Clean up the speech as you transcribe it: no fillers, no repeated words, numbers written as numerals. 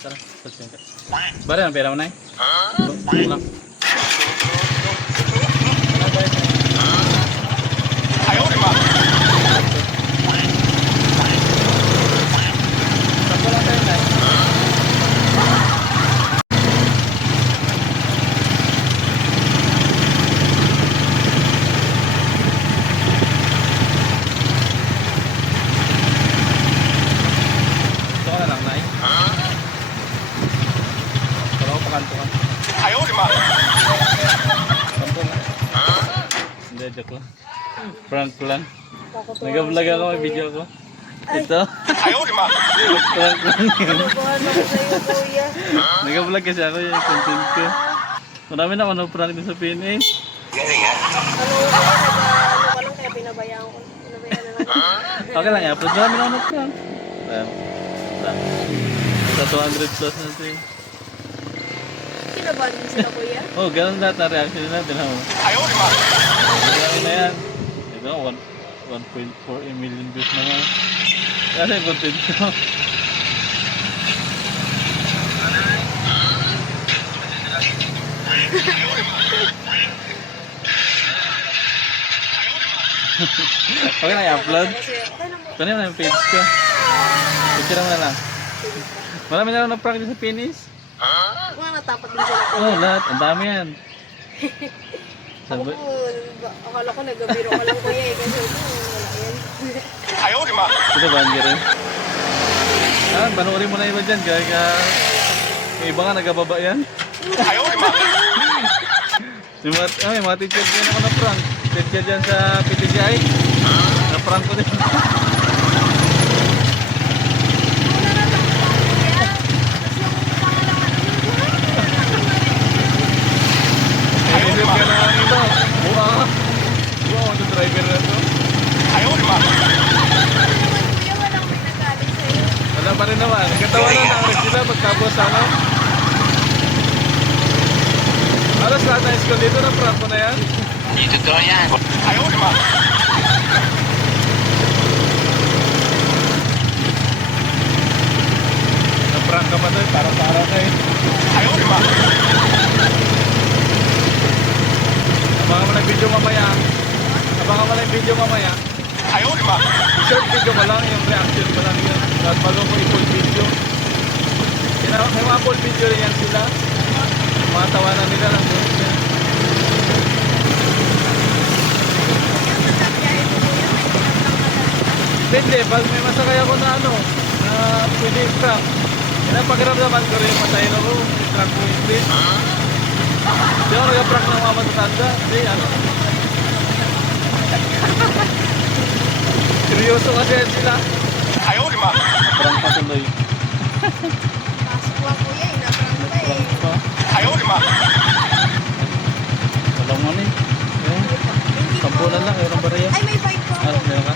Tara, pagsin ka. Bara ang pera mo na eh. Lang. Ayaw, di ba? Sakto lang tayo na. Ito ka na lang, Nay. Wala ko pakanto ka. Ayaw, di ba? Kanto na. Hindi, joke lang. Prank lang. Nag-vlog ako, may video ko. Ito. Ayaw, di ba? Prank lang yun. Nabahan ako sa'yo, kuya. Nag-vlog kasi ako yung content ko. Marami na ako na-prank din sa PNA. Galing ha? Ano ka lang, kaya pinabayaan ko. Pinabayaan na lang. Okay lang, i-upload. Marami na ako na-prank. Ayan. Sa 200 plus na ito eh. Kinabahan din sila, kuya. Oh, ganun lahat na reaction natin. Ayaw, di ba? Marami na yan. Ito, 1.4 million views na nga. Kasi yung content ko. Okay lang, i-upload. Kasi, okay lang mo. Kunin mo na yung page ko. Picture mo na lang. Marami na ako na-prank din sa Pinis. Mga natapat din sila, kuya. Oo, lahat. Ang dami yan. Ako Sabi, po, akala ko nagabiro ka lang, kuya eh. Kasi ito, wala yan. Ayaw, di ba? ito ba, hindi rin? Ah, panuorin mo na iba dyan. Kaya yung iba nga nagababa yan. Ayaw, di ba? Yung mga teacher dyan ako na-prank. Teacher dyan sa PTCI. Na-prank ko din. Inisip ka na ang iba. Buka ka. Buka ako sa driver na to. Ayaw, di ba? Kuya, walang may nagalit sa'yo. Wala pa rin naman. Nagkatawanan na ang sila pagkapos ano. Alas lahat ng school dito na prank ko na yan. Hindi totoo yan. Ayaw, di ba? Na-prank ka pa doon. Para ka eh. Ayaw, di ba? Abangan mo na yung video mamaya. Abangan mo na yung video mamaya. Ayaw, di ba? I-short video ko lang. Yung reaction ko lang yun. At bago mo i-full video. May mga full video rin yan sila. Mga tawanan nila lang doon siya. Hindi, pag may masakay ako na ano, na pwede i-prank. Yan ang pakiramdaman ko rin, matayin ako, i-prank ko hindi. Hindi ako nag-prank ng mga matatanda. Hindi, ano. Seryoso kasi yan sila. Ayaw, di ba? Prank pa tuloy. Pasok lang, kuya. Inaprang ka eh. Prank pa. Ayaw, di ba? Walang money. Eh, 10 na lang, mayroong bariya. Ay, may bike ko. Ano, meron ka?